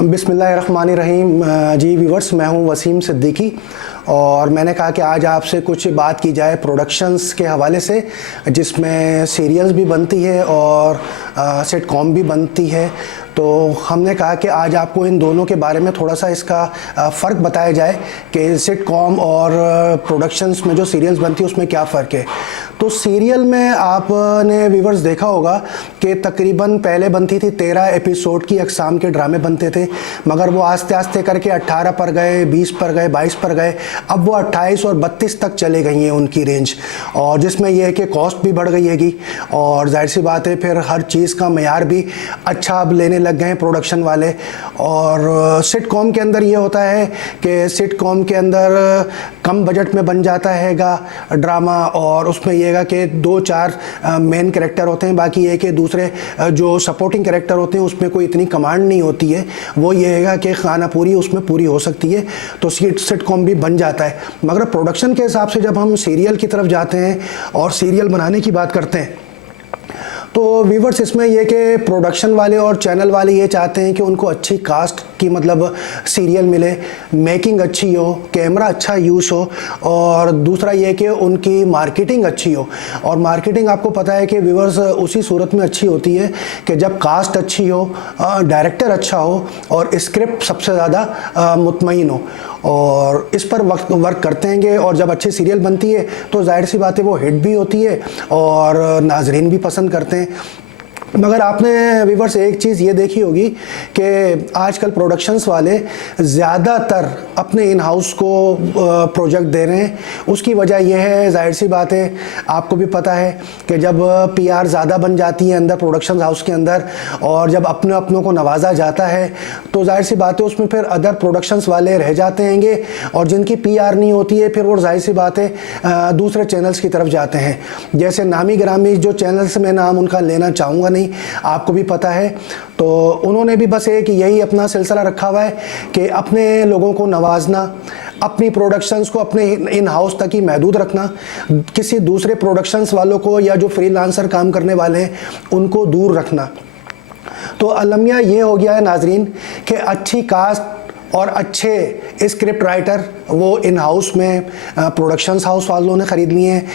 बिस्मिल्लाहिर्रहमानिर्रहीम। जी व्यूवर्स, मैं हूं वसीम सिद्दीकी और मैंने कहा कि आज आपसे कुछ बात की जाए प्रोडक्शंस के हवाले से, जिसमें सीरियल्स भी बनती है और सिटकॉम भी बनती है। तो हमने कहा कि आज आपको इन दोनों के बारे में थोड़ा सा इसका फ़र्क बताया जाए कि सिटकॉम और प्रोडक्शंस में जो सीरियल्स बनती है उसमें क्या फ़र्क है। तो सीरियल में आपने व्यूवर्स देखा होगा कि तकरीबन पहले बनती थी 13 एपिसोड की अक़साम के ड्रामे बनते थे, मगर वो आस्ते आस्ते करके 18 पर गए, 20 पर गए, 22 पर गए, अब वो 28 और 32 तक चले गई हैं उनकी रेंज। और जिसमें यह है कि कॉस्ट भी बढ़ गई हैगी और जाहिर सी बात है फिर हर चीज़ का मयार भी अच्छा अब लेने लग गए हैं प्रोडक्शन वाले। और सिटकॉम के अंदर ये होता है कि सिटकॉम के अंदर कम बजट में बन जाता हैगा ड्रामा, और उसमें ये है कि 2-4 मेन कैरेक्टर होते हैं, बाकी ये कि दूसरे जो सपोर्टिंग कैरेक्टर होते हैं उसमें कोई इतनी कमांड नहीं होती है। वो ये है कि खाना पूरी उसमें पूरी हो सकती है, तो सिटकॉम भी बन जाता है। मगर प्रोडक्शन के हिसाब से जब हम सीरियल की तरफ जाते हैं और सीरियल बनाने की बात करते हैं तो व्यूवर्स इसमें यह कि प्रोडक्शन वाले और चैनल वाले ये चाहते हैं कि उनको अच्छी कास्ट की मतलब सीरियल मिले, मेकिंग अच्छी हो, कैमरा अच्छा यूज़ हो, और दूसरा ये कि उनकी मार्केटिंग अच्छी हो। और मार्केटिंग आपको पता है कि व्यूवर्स उसी सूरत में अच्छी होती है कि जब कास्ट अच्छी हो, डायरेक्टर अच्छा हो और स्क्रिप्ट सबसे ज़्यादा मुतमईन हो, और इस पर वर्क करते हैं। और जब अच्छी सीरियल बनती है तो जाहिर सी बात है वो हिट भी होती है और नाजरीन भी पसंद करते हैं। मगर आपने व्यूवर्स एक चीज़ ये देखी होगी कि आजकल प्रोडक्शंस वाले ज़्यादातर अपने इन हाउस को प्रोजेक्ट दे रहे हैं। उसकी वजह यह है, जाहिर सी बात है आपको भी पता है कि जब पीआर ज़्यादा बन जाती है अंदर प्रोडक्शन हाउस के अंदर और जब अपनों को नवाजा जाता है तो जाहिर सी बात है उसमें फिर अदर प्रोडक्शंस वाले रह जाते हैंगे, और जिनकी पीआर नहीं होती है फिर वो जाहिर सी बात है दूसरे चैनल्स की तरफ जाते हैं। जैसे नामी ग्रामी जो चैनल्स में नाम उनका लेना चाहूँगा नहीं, आपको भी पता है, तो उन्होंने भी बस एक यही अपना सिलसिला रखा हुआ है कि अपने लोगों को नवाजना, अपनी प्रोडक्शंस को अपने इन हाउस तक ही महदूद रखना, किसी दूसरे प्रोडक्शंस वालों को या जो फ्रीलांसर काम करने वाले हैं उनको दूर रखना। तो अलमिया ये हो गया है नाजरीन कि अच्छी कास्ट और अच्छे स्क्रिप्ट राइटर वो इन हाउस में प्रोडक्शंस हाउस वालों ने ख़रीद लिए हैं,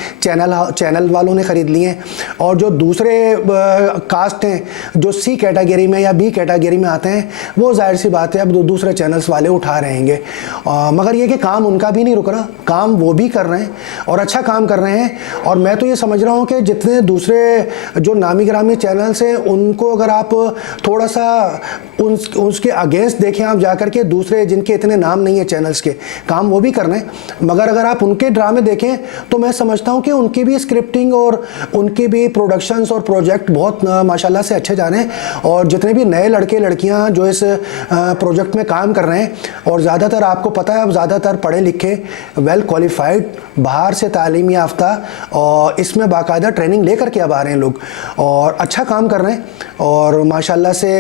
चैनल वालों ने ख़रीद लिए हैं, और जो दूसरे कास्ट हैं जो सी कैटेगरी में या बी कैटेगरी में आते हैं वो जाहिर सी बात है अब दूसरे चैनल्स वाले उठा रहेंगे। मगर ये कि काम उनका भी नहीं रुक रहा, काम वो भी कर रहे हैं और अच्छा काम कर रहे हैं। और मैं तो ये समझ रहा हूँ कि जितने दूसरे जो नामी ग्रामी चैनल्स हैं उनको अगर आप थोड़ा सा उसके अगेंस्ट देखें, आप जाकर के दूसरे जिनके इतने नाम नहीं है चैनल्स के, काम वो भी कर रहे हैं, मगर अगर आप उनके ड्रामे देखें तो मैं समझता हूं कि उनकी भी स्क्रिप्टिंग और उनके भी प्रोडक्शंस और प्रोजेक्ट बहुत माशाल्लाह से अच्छे जा रहे हैं। और जितने भी नए लड़के लड़कियां जो इस प्रोजेक्ट में काम कर रहे हैं, और ज़्यादातर आपको पता है अब ज़्यादातर पढ़े लिखे, वेल क्वालिफाइड, बाहर से तालीम याफ्ता, और इसमें बाकायदा ट्रेनिंग लेकर के अब आ रहे हैं लोग और अच्छा काम कर रहे हैं और माशाल्लाह से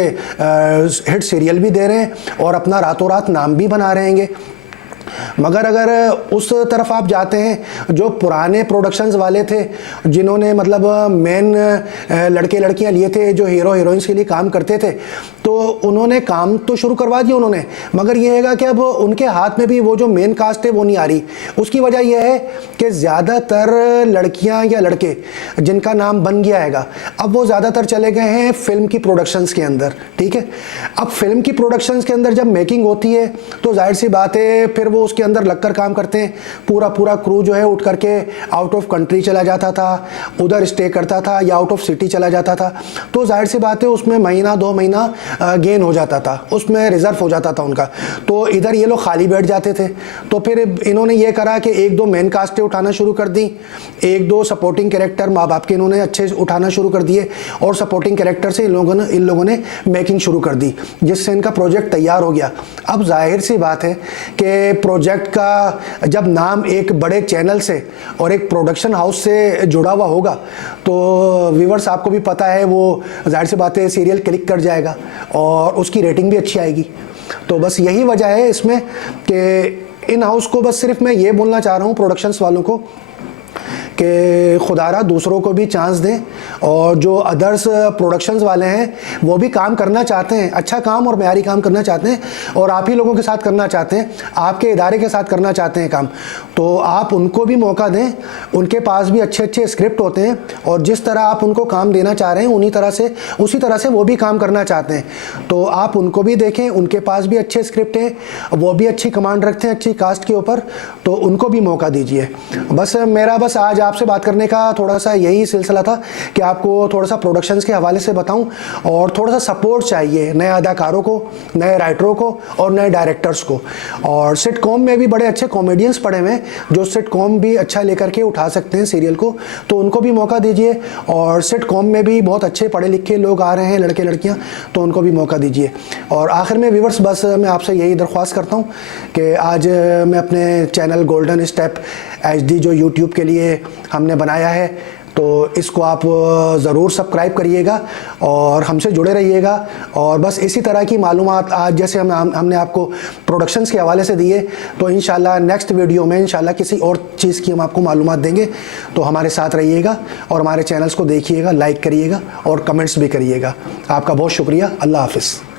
हिट सीरियल भी दे रहे हैं और अपना रातों रात नाम भी बना रहेंगे। मगर अगर उस तरफ आप जाते हैं जो पुराने प्रोडक्शंस वाले थे जिन्होंने मतलब मेन लड़के लड़कियां लिए थे जो हीरो हीरोइंस के लिए काम करते थे, तो उन्होंने काम तो शुरू करवा दिया उन्होंने, मगर ये है कि अब उनके हाथ में भी वो जो मेन कास्ट है वो नहीं आ रही। उसकी वजह यह है कि ज़्यादातर लड़कियां या लड़के जिनका नाम बन गया हैगा अब वो ज़्यादातर चले गए हैं फिल्म की प्रोडक्शंस के अंदर। ठीक है, अब फिल्म की प्रोडक्शंस के अंदर जब मेकिंग होती है तो जाहिर सी बात है फिर वो उसके अंदर लगकर काम करते हैं। पूरा क्रू जो है उठ करके आउट ऑफ कंट्री चला जाता था, उधर स्टे करता था या आउट ऑफ सिटी चला जाता था, तो जाहिर सी बात है उसमें महीना 2 महीना गेन हो जाता था, उसमें रिजर्व हो जाता था उनका। तो इधर ये लोग खाली बैठ जाते थे, तो फिर इन्होंने ये करा कि 1-2 मेन कास्टें उठाना शुरू कर दी, 1-2 सपोर्टिंग कैरेक्टर माँ बाप के इन्होंने अच्छे उठाना शुरू कर दिए, और सपोर्टिंग कैरेक्टर से इन लोगों ने मेकिंग शुरू कर दी, जिससे इनका प्रोजेक्ट तैयार हो गया। अब जाहिर सी बात है कि प्रोजेक्ट का जब नाम एक बड़े चैनल से और एक प्रोडक्शन हाउस से जुड़ा हुआ होगा तो व्यूवर्स आपको भी पता है वो जाहिर सी बात है सीरियल क्लिक कर जाएगा और उसकी रेटिंग भी अच्छी आएगी। तो बस यही वजह है इसमें कि इन हाउस को बस सिर्फ मैं ये बोलना चाह रहा हूँ प्रोडक्शंस वालों को कि खुदारा दूसरों को भी चांस दें, और जो अदर्स प्रोडक्शंस वाले हैं वो भी काम करना चाहते हैं, अच्छा काम और मेयारी काम करना चाहते हैं, और आप ही लोगों के साथ करना चाहते हैं, आपके इदारे के साथ करना चाहते हैं काम, तो आप उनको भी मौका दें। उनके पास भी अच्छे अच्छे स्क्रिप्ट होते हैं, और जिस तरह आप उनको काम देना चाह रहे हैं उसी तरह से वो भी काम करना चाहते हैं। तो आप उनको भी देखें, उनके पास भी अच्छे स्क्रिप्ट हैं, वो भी अच्छी कमांड रखते हैं अच्छी कास्ट के ऊपर, तो उनको भी मौका दीजिए। मेरा आज आपसे बात करने का थोड़ा सा यही सिलसिला था कि आपको थोड़ा सा प्रोडक्शंस के हवाले से बताऊं, और थोड़ा सा सपोर्ट चाहिए नए अदाकारों को, नए राइटरों को और नए डायरेक्टर्स को। और सिटकॉम में भी बड़े अच्छे कॉमेडियंस पड़े हुए हैं जो सिटकॉम भी अच्छा लेकर के उठा सकते हैं सीरियल को, तो उनको भी मौका दीजिए। और सिटकॉम में भी बहुत अच्छे पढ़े लिखे लोग आ रहे हैं, लड़के लड़कियां, तो उनको भी मौका दीजिए। और आखिर में व्यूअर्स, बस मैं आपसे यही दरख्वास्त करता हूं कि आज मैं अपने चैनल गोल्डन स्टेप HD जो यूट्यूब के लिए हमने बनाया है, तो इसको आप ज़रूर सब्सक्राइब करिएगा और हमसे जुड़े रहिएगा। और बस इसी तरह की मालूमात आज जैसे हमने आपको प्रोडक्शंस के हवाले से दिए, तो इंशाल्लाह नेक्स्ट वीडियो में इंशाल्लाह किसी और चीज़ की हम आपको मालूमात देंगे। तो हमारे साथ रहिएगा और हमारे चैनल्स को देखिएगा, लाइक करिएगा और कमेंट्स भी करिएगा। आपका बहुत शुक्रिया। अल्लाह हाफ़िज़।